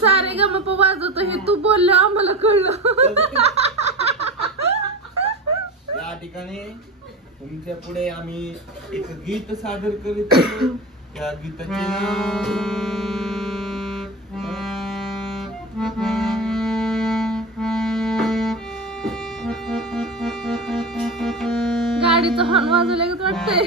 सारे गमप वाजवतो हे तू बोललं आम्हाला कळलं. या ठिकाणी तुमच्या पुढे आम्ही एक गीत सादर करीत आहोत. त्या गीताचे गाडीचं हॉर्न वाजवलं का वाटतंय.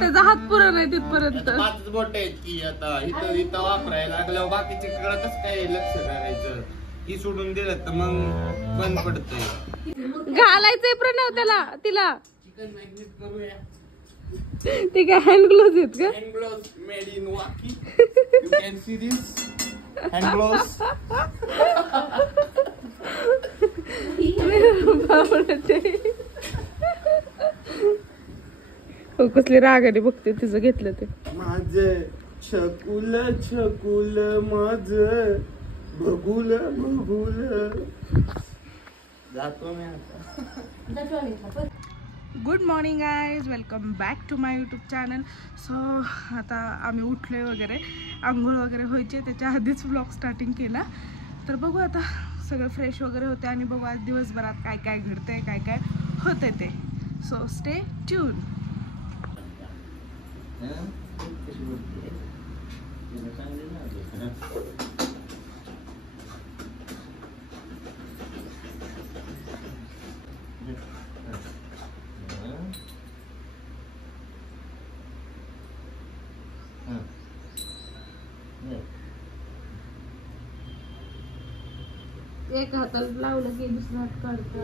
त्याचा हात पुरा नाही तिथपर्यंत. 5 बोट आहेत की आता इथं वापरायला लागलं. बाकीचे कळतच काय लक्ष करायचं. ही सोडून दिलं तर मग बंद पडतंय. घालायचंय प्रणव त्याला तिला. चिकन मॅग्नेट करूया. ते काय हँड ग्लोव्ज आहेत का? हँड ग्लोव्स मेड इन वाकी. You can see this hand gloves. कसली रागाने बघते तिचं घेतलं ते. माझं छकुल छकुल माझं बघुल बघुल. जातो मी आता. Good morning guys, welcome back to my YouTube channel. So आता आम्ही उठलोय वगैरे, आंघोळ वगैरे व्हायचे त्याच्या आधीच व्लॉग स्टार्टिंग केला. तर बघू आता सगळं फ्रेश वगैरे होते आणि बघू आज दिवसभरात काय काय घडतंय, काय काय होतंय ते. So stay tune. एक हाताला लावलं की दुसरा हात काढता.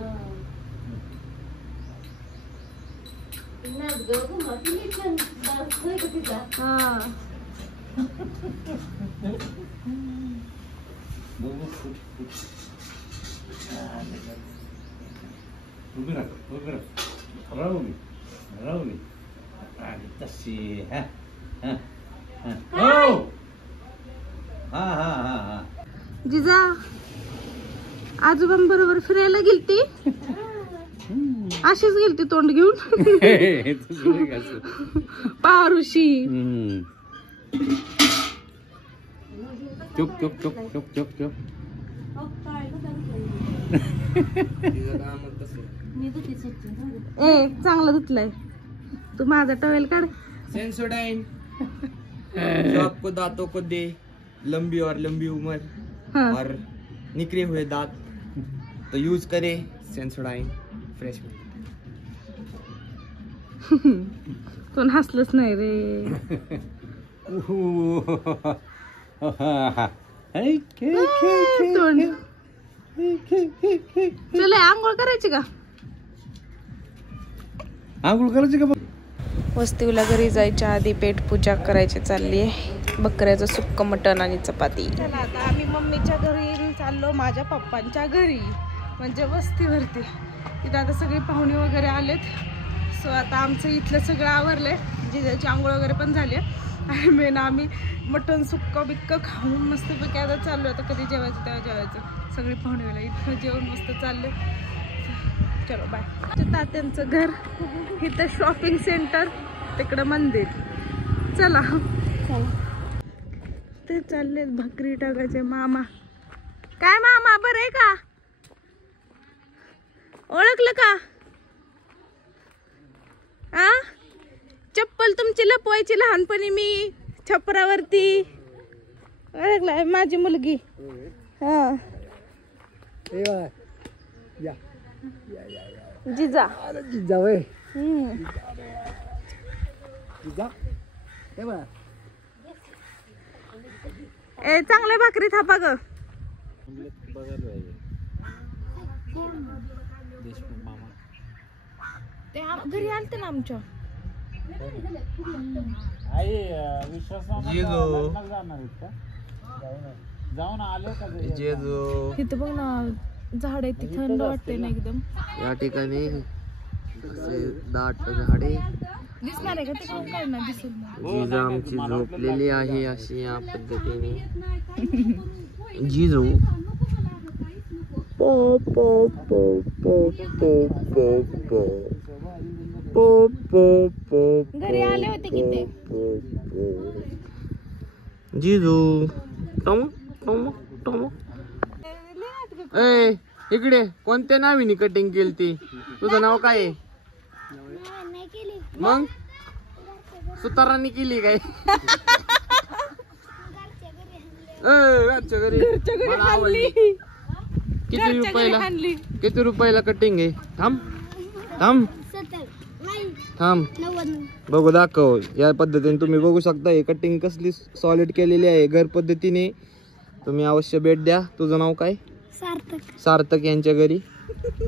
जिजा आजोबांबरोबर फिरायला गेलती. अशीच गेलती तोंड घेऊन. पारुशी. चुप चुप चुप चुप चुप चुप. ए चांगला धुतलाय तू. माझा टॉवेल काढ. सेंसोडाइन जो आपको दांतों को दे लंबी और लंबी उम्र और निकले हुए दांत, तो यूज करे सेंसोडाइन फ्रेश. कोण हसलंच नाही रे. तोंड. चला आंघोळ करायची का? आंघोळ करायची का? वस्तीला घरी जायच्या आधी पेट पूजा करायची चालली आहे. बकऱ्याचं सुक्क मटण आणि चपाती. आता आम्ही मम्मीच्या घरी चाललो, माझ्या पप्पांच्या घरी म्हणजे वस्तीवरती. तिथं आता सगळे पाहुणे वगैरे आलेत. सो आता आमचं इथलं सगळं आवरलंय. जिजाची आंघोळ वगैरे पण झाली आणि मेन आम्ही मटण सुक्क बिक्क खाऊन मस्तपैकी आता चाललो. आता कधी जेवायचं तेव्हा जेवायचं. सगळे पाहुणे वेळेला इथं जेवण मस्त चालले. चलो बाय. तात्यांचं घर, इथं शॉपिंग सेंटर, तिकडं मंदिर. चला ते चाललेत भाकरी टाकायचे. मामा काय मामा बरं आहे का? ओळखलं का? आ चप्पल तुमची लपवायची लहानपणी मी छपरावरती. ओळखलाय माझी मुलगी. हा जिजा. जिजा वय. हम्म. जिजा हे बघा ए चांगल्या भाकरी थापा ग. ते घरी आलते ना आमच्या. इथं बघ ना झाड आहे, ती थंड वाटते ना एकदम. या ठिकाणी दाट झाडे दिसणार आहे का तिकडून? काय ना दिसेल. जिजा आमची झोपलेली आहे अशी या पद्धतीने. जिजू घरी आले होते की ते. जिजू टम टम टम. ए इकडे कोणत्या नावीने कटिंग केली ती? तुझं नाव काय आहे? मग सुतारांनी केली काय? घरच्या घरी. मला आवडली. किती रुपयाला कटिंग आहे? थांब थांब थांब बघू दाखव. या पद्धतीने तुम्ही बघू शकता हे कटिंग कसली सॉलिड केलेली आहे घर पद्धतीने. तुम्ही अवश्य भेट द्या. तुझं नाव काय? सार्थक यांच्या घरी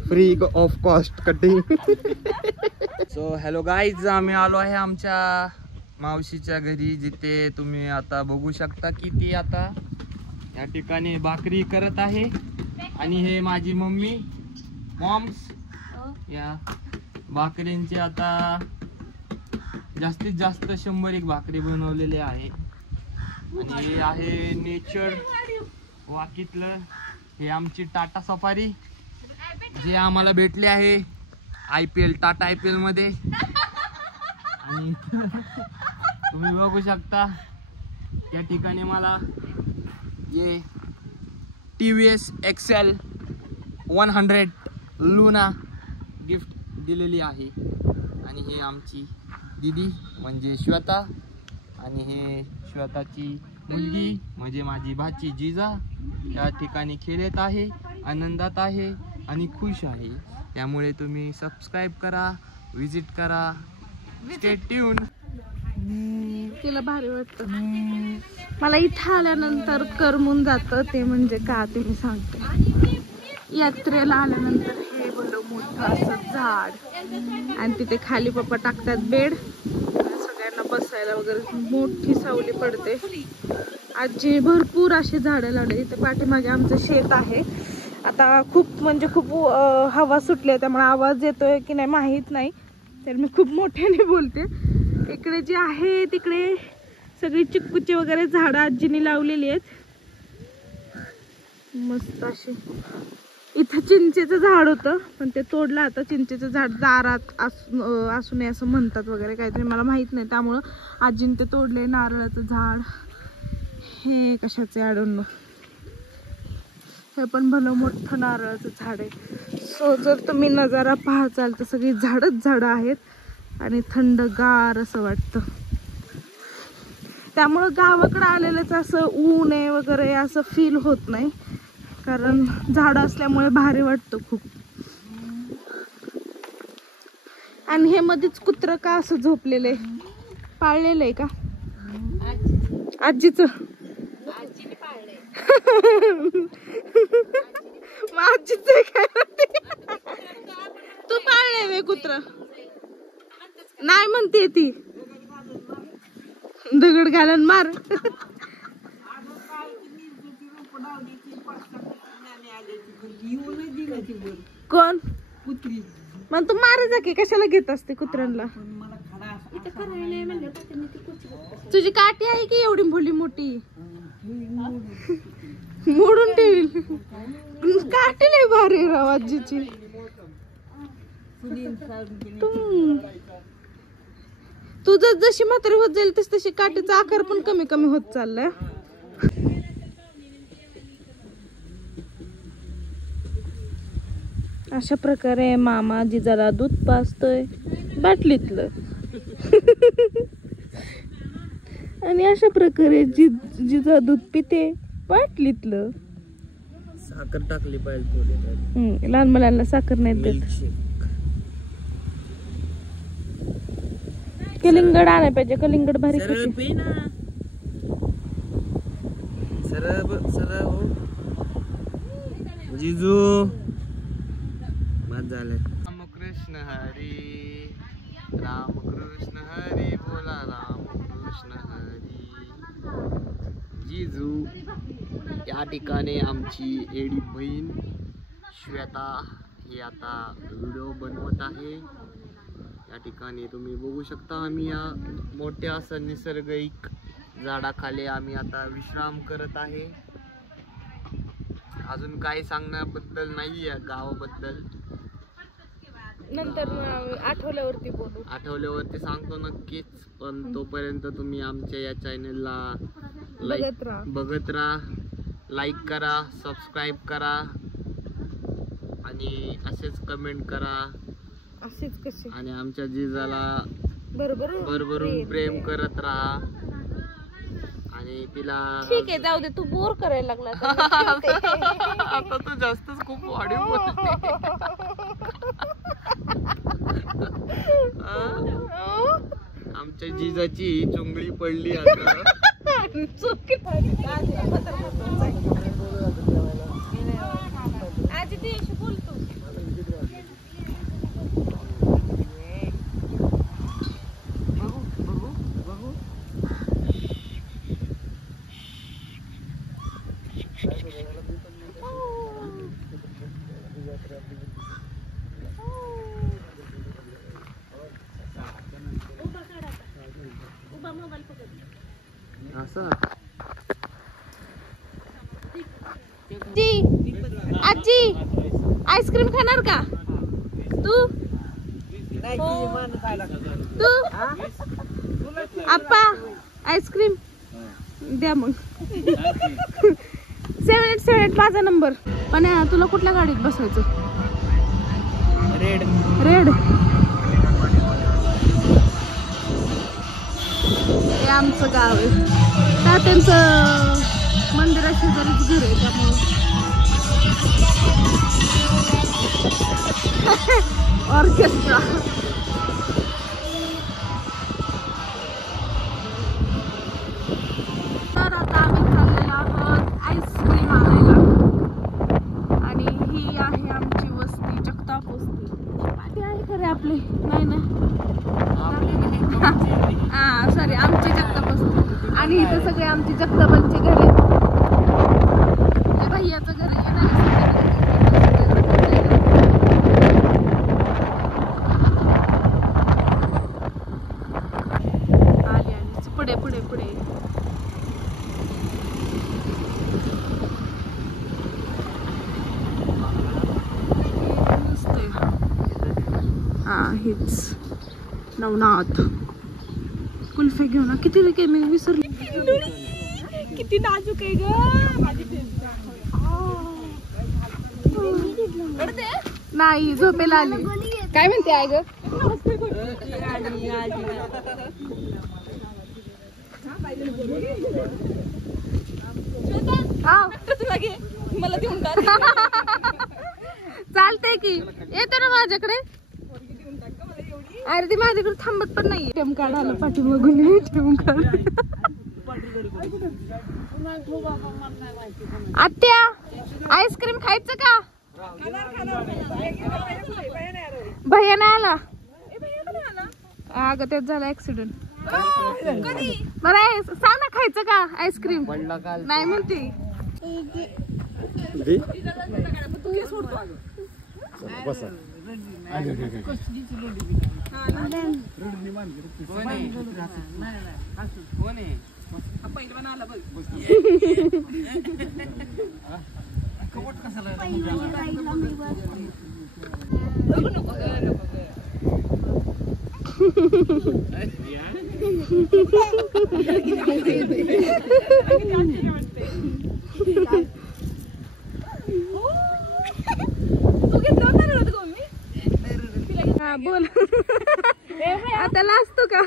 free of cost cutting. So hello guys, आम्ही आलो आहे आमच्या मावशीच्या घरी, जिथे तुम्ही आता बघू शकता की ती आता या ठिकाणी भाकरी करत आहे. आणि हे माझी मम्मी मॉम्स या भाकरींचे आता जास्तीत जास्त 100 भाकरी बनवलेले आहे. आणि हे आहे नेचर वाकीतलं. हे आमची टाटा सफारी जे आम्हाला भेटले आहे IPL टाटा IPL मध्ये. आणि तुम्ही बघू शकता या ठिकाणी मला ये TVS XL 100 लुना गिफ्ट दिलेली आहे. आणि हे आमची दीदी म्हणजे श्वेता, आणि हे श्वेताची मुलगी म्हणजे माझी भाची जिजा या ठिकाणी खेळत आहे, आनंदात आहे आणि खुश आहे. त्यामुळे तुम्ही सबस्क्राईब करा, विजिट करा, स्टे ट्यून. तिला भारी वाटतं. मला इथं आल्यानंतर करमून जातं. ते म्हणजे का ते मी सांगते. यात्रेला आल्यानंतर हे बरं मोठं असं झाड आणि तिथे खाली पप्पा टाकतात बेड. सगळ्यांना बसायला वगैरे मोठी सावली पडते. आजी भरपूर अशी झाडं लावली. इथे पाठीमागे आमचं शेत आहे. आता खूप म्हणजे खूप हवा सुटली, त्यामुळे आवाज येतोय की नाही माहीत नाही, तर मी खूप मोठ्याने बोलते. इकडे जे आहे तिकडे सगळी चिक्कूची वगैरे झाडं आजीने लावलेली आहेत मस्त अशी. इथं चिंचेचं झाड होतं पण ते तोडलं आता. चिंचेचं झाड दारात असू नये असं म्हणतात वगैरे काहीतरी, मला माहित नाही, त्यामुळं आजीने ते तोडले. नारळाचं झाड, हे कशाचे I don't know. हे पण भलं मोठं नारळाचं झाड आहे. सो जर तुम्ही नजारा पाहाचाल तर सगळी झाडच झाडं आहेत आणि थंडगार असं वाटतं. त्यामुळं गावाकडं आलेलंच असं ऊन आहे वगैरे असं फील होत नाही, कारण झाडं असल्यामुळे भारी वाटतं खूप. आणि हे मध्येच कुत्रं का असं झोपलेले, पाळलेलं आहे का आजीचं? आजीच आहे काय? तू पाळले वे कुत्र? नाही म्हणते ती. दगड घालून मार. कोण? मग तू मार जा की, कशाला घेत असते कुत्र्यांना? तुझी काठी आहे की एवढी भोली मोठी? मोडून ठेवील. काठी नाही भारी राव आजीची. तू जशी म्हातारी होत जाईल तशी काठीचा आकार पण कमी कमी होत चाललाय. अशा प्रकारे मामा जिजाला दूध पाजतोय बाटलीतलं. आणि अशा प्रकारे जिजा दूध पिते बाटलीतलं. साखर टाकली पाहिजे थोडी. लहान मुलांना साखर नाही देत. कलिंगड आणाय पाहिजे. कलिंगड भारी. सरळ सरळ हो जिजू बाद झालंय. रामकृष्ण हरी रामकृष्ण हरी बोला रामकृष्ण हरी. जिजू या ठिकाणी आमची एडी बहीण श्वेता ही आता व्हिडिओ बनवत आहे. या ठिकाणी तुम्ही बघू शकता आम्ही या मोठ्या असं निसर्गिक झाडाखाली आम्ही आता विश्राम करत आहे. अजून काही सांगण्याबद्दल नाही आहे गावाबद्दल, नंतर आठवल्यावरती बोलू. आठवल्यावरती सांगतो नक्कीच. पण तोपर्यंत तुम्ही आमच्या या चॅनलला बघत राहा, लाईक करा, सबस्क्राईब करा आणि असेच कमेंट करा. असेच कसे आणि आमच्या जिजाला भरभरून प्रेम करत राहा. आणि तिला ठीक आहे जाऊ दे, तू बोर करायला लागला आता तू जास्तच खूप वाढीव बोलते. आमच्या जिजाची चुंगळी पडली आता. आजी दिवशी बोलतो. असं आजी आईस्क्रीम खाणार का तू? तू आप्पा आईस्क्रीम द्या मग. 787 माझा नंबर. पण तुला कुठल्या गाडीत बसायचं? Red red. हे आमचं गाव आहे. तात्यांचं मंदिराशी शेजारीच घर आहे त्यामुळे ऑर्केस्ट्रा. तर आता आम्ही चाललेलो आहोत आईस्क्रीम आणायला. आणि ही आहे आमची वस्ती, जगताप वस्ती. पाठी आहे खरे आपली नाही ना. हा सॉरी, आमची जगताप वस्ती. आणि इथं सगळे आमची जगतापांची घरे. भैयाचं घर आहे ना. पुढे पुढे पुढे हा हेच नवनाथ. कुल्फे घेऊ ना. किती रे मी विसरली. किती नाजूक आहे ग. नाही झोपेला आली. काय म्हणते आहे ग? मला देऊन चालतंय की. येते ना माझ्याकडे. अरे ती माझ्याकडे थांबत पण नाही. टेम कार्ड आलं पाठीमागून. टेम कार्ड. आत्या आईस्क्रीम खायचं का? भैया नाही आला. अगं तेच झालं ऍक्सिडेंट. बरं आहे सांग ना, खायचं का आईस्क्रीम? नाही म्हणते. हा बोल. आता लाजतो का?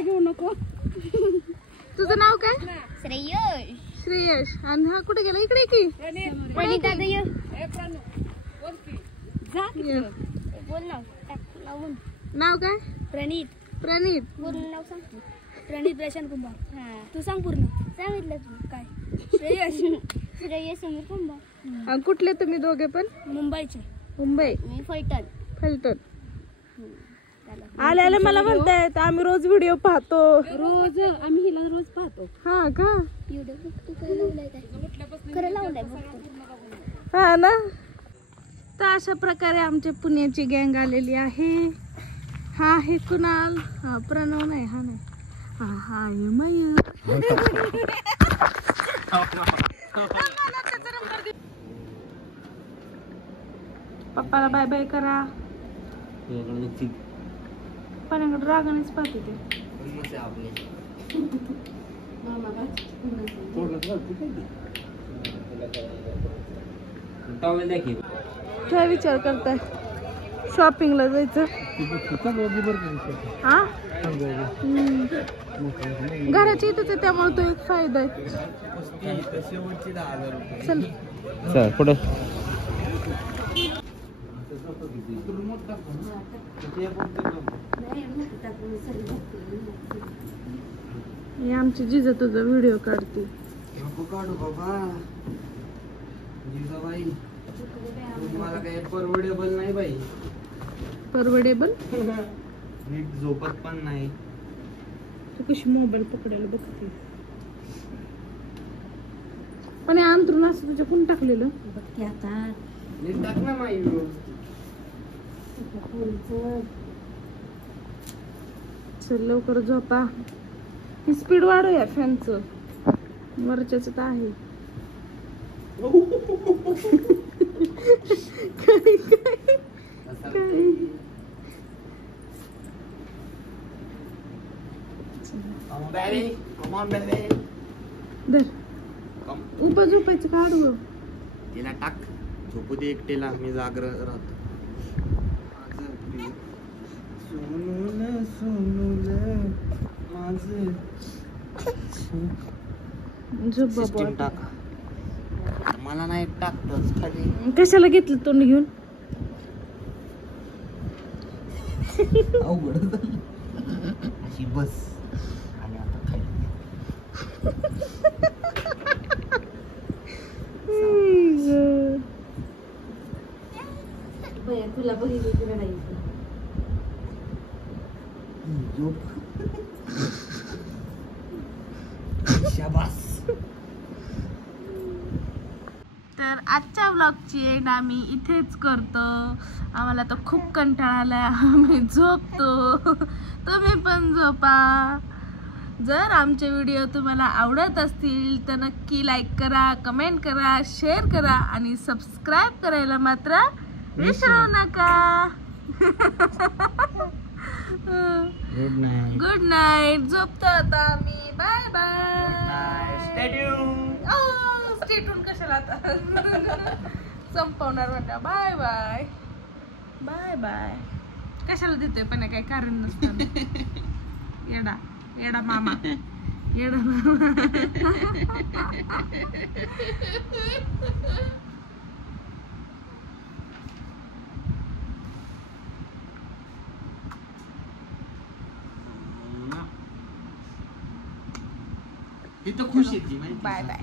घेऊ नको. तुझं नाव काय? श्रेयश. श्रेयश. आणि हा कुठे गेला? इकडे की. प्रणिता दय. नाव काय? प्रणित. प्रणित. पूर्ण नाव सांग. प्रणित प्रशांत कुंभार. तू सांग पूर्ण. सांगितलं तू काय? श्रेयस समीर कुंभार. कुठले तुम्ही दोघे पण? मुंबईचे. मुंबई. मी फलटण. आले मला म्हणतायत आम्ही रोज व्हिडिओ पाहतो. रोज आम्ही हिला रोज पाहतो. हा का? युट्यूब तू काय लावलंय काय? खरं लावलंय बघतो. हा ना. तर अशा प्रकारे आमच्या पुण्याची गँग आलेली आहे. हा आहे कुणाल, हा प्रणव नाही, हा नाही, हा आहे मयूर. पप्पाला बाय बाय करा. पाण्याकडे रागानेच पाहते ते. काय विचार करताय? शॉपिंगला जायचं. हा घराच्या इथंच आहे त्यामुळे तो एक फायदा आहे. चल पुढे आमची जिजा तुझा व्हिडिओ काढते. काढू बाबा जिजाबाई, तुम्हाला काही परवडेबल नाही बाई. परवडेबल? नीट झोपत पण नाही. तू कशी मोबाईल पकडायला बघते. पण हे अंतरून असं तुझ्या कोण टाकलेलं? नीट टाक ना माई. चल लवकर झोपा. ही स्पीड वाढूया फॅनचं. वरच्याच तर आहे. धर. उभं झोपायचं काढू. तिला टाक, झोपू दे एकटेला, मी जागर राहतो. झोप बाबा. टाक मला नाही टाकतच खाली. कशाला घेतलं तोंड घेऊन? अवघड अशी बस आणि आता खाली. तुला बघितली रडायची. शाबास. तर आजच्या व्लॉगची एंड आम्ही इथेच करतो. आम्हाला तर खूप कंटाळा आलाय. आम्ही झोपतो. तुम्ही पण झोपा. जर आमचे व्हिडिओ तुम्हाला आवडत असतील तर नक्की लाईक करा, कमेंट करा, शेअर करा आणि सबस्क्राईब करायला मात्र विसरू नका. Good night. Good night. झोपतो आता आम्ही. Bye bye. स्टेटून कशाला आता संपवणार म्हणता. Bye bye. Bye bye. कशाला देतोय पण काही कारण नसतं. येडा येडा मामा. येडा मामा. ही तर खुश येते माहिती. Bye bye.